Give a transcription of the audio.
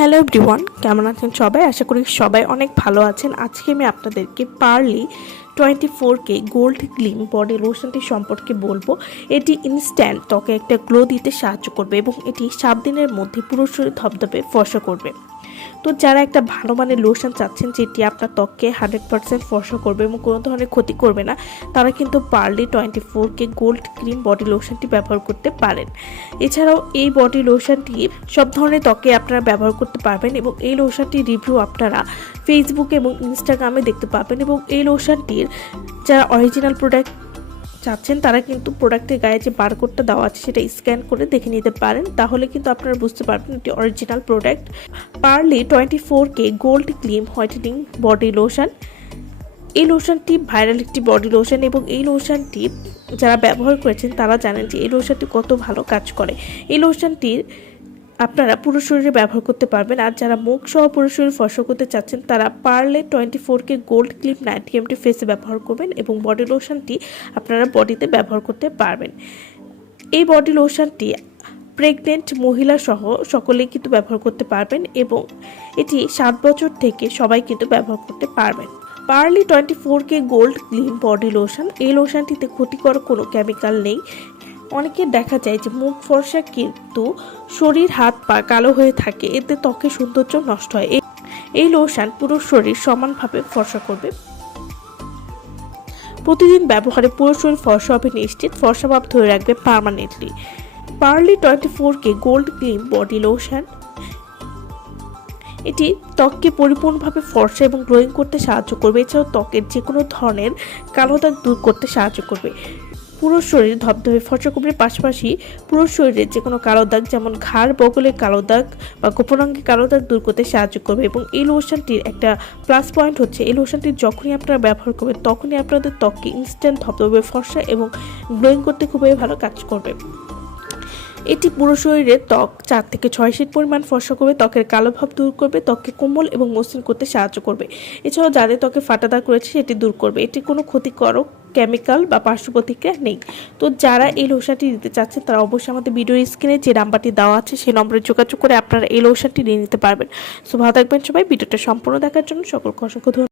Hello everyone কেমন আছেন সবাই? আশা করি সবাই অনেক ভালো আছেন। আজকে আমি আপনাদেরকে Parley twenty four K gold cream body লোশনটি সম্পর্কে বলব। এটি ইনস্ট্যান্ট ত্বকে একটা গ্লো দিতে সাহায্য করবে এবং এটি সাত দিনের মধ্যে পুরো শরীর ধপধপে ফসা করবে। তো যারা একটা ভালো মানের লোশন চাচ্ছেন যেটি আপনার ত্বককে হান্ড্রেড পার্সেন্ট ফর্সা করবে এবং কোনো ধরনের ক্ষতি করবে না, তারা কিন্তু পার্লি টোয়েন্টি ফোরকে গোল্ড ক্রিম বডি লোশনটি ব্যবহার করতে পারেন। এছাড়াও এই বডি লোশনটি সব ধরনের ত্বকে আপনারা ব্যবহার করতে পারবেন এবং এই লোশনটির রিভিউ আপনারা ফেসবুক এবং ইনস্টাগ্রামে দেখতে পাবেন এবং এই লোশনটির যারা অরিজিনাল প্রোডাক্ট চাচ্ছেন, তারা কিন্তু প্রোডাক্টের গায়ে যে বারকোডটা দেওয়া আছে সেটা স্ক্যান করে দেখে নিতে পারেন। তাহলে কিন্তু আপনারা বুঝতে পারবেন এটি original product Parley twenty four K gold cream whitening body lotion এই লোশনটি ভাইরাল একটি বডি লোশন এবং এই লোশনটি যারা ব্যবহার করেছেন তারা জানেন যে এই লোশনটি কত ভালো কাজ করে। এই লোশনটির আপনারা পুরো শরীরে ব্যবহার করতে পারবেন। আর যারা মুখ সহ পুরো শরীর ফসল করতে চাচ্ছেন, তারা পার্লে টোয়েন্টি ফোরকে গোল্ড ক্লিপ নাইট ক্রিমটি ফেসে ব্যবহার করবেন এবং বডি লোশনটি আপনারা বডিতে ব্যবহার করতে পারবেন। এই বডি লোশনটি প্রেগনেন্ট মহিলা সহ সকলেই কিন্তু ব্যবহার করতে পারবেন এবং এটি সাত বছর থেকে সবাই কিন্তু ব্যবহার করতে পারবেন। Parley twenty four K gold cream body lotion এই লোশনটিতে ক্ষতিকর কোনো কেমিক্যাল নেই। অনেকের দেখা যায় যে মুখ ফর্সা কিন্তু শরীর, হাত পা কালো হয়ে থাকে। এতে ত্বকের সৌন্দর্য নষ্ট হয়। এই- লোশন পুরো শরীর সমানভাবে ফর্সা করবে। প্রতিদিন ব্যবহারে পুরো শরীর ফর্সা হবে নিশ্চিত। ফর্সা ভাব ধরে রাখবে permanently Parley twenty K gold cream body lotion এটি ত্বককে পরিপূর্ণভাবে ফর্সা এবং গ্লোয়িং করতে সাহায্য করবে। এছাড়াও ত্বকের যে কোনো ধরনের কালো দাগ দূর করতে সাহায্য করবে। পুরো শরীর ধবধবে। ফর্সা করবে পাশাপাশি পুরো শরীরে যে কোনো কালো দাগ, যেমন ঘাড়, বগলে কালো দাগ বা গোপনাঙ্গে কালো দাগ দূর করতে সাহায্য করবে এবং এই লোশনটির একটা প্লাস পয়েন্ট হচ্ছে, এই লোশনটি যখনই আপনারা ব্যবহার করবেন, তখনই আপনাদের ত্বককে ইনস্ট্যান্ট ধবধবে, ফর্সা এবং গ্লোয়িং করতে খুবই ভালো কাজ করবে। এটি পুরো শরীরে ত্বক চার থেকে ছয় শীত পরিমাণ ফর্সা করবে, ত্বকের কালো ভাব দূর করবে, ত্বককে কোমল এবং মসৃণ করতে সাহায্য করবে। এছাড়াও যাদের ত্বকে ফাটা দাগ রয়েছে, সেটি দূর করবে। এটি কোনো ক্ষতিকারক কেমিক্যাল বা পার্শ্ব প্রতিক্রিয়া নেই। তো যারা এই লোশনটি নিতে চাচ্ছেন, তারা অবশ্যই আমাদের ভিডিও স্ক্রিনে যে নাম্বারটি দেওয়া আছে, সেই নম্বরে যোগাযোগ করে আপনারা এই লোশনটি নিয়ে নিতে পারবেন। সো ভালো থাকবেন সবাই ভিডিওটা সম্পূর্ণ দেখার জন্য সকলকে অসংখ্য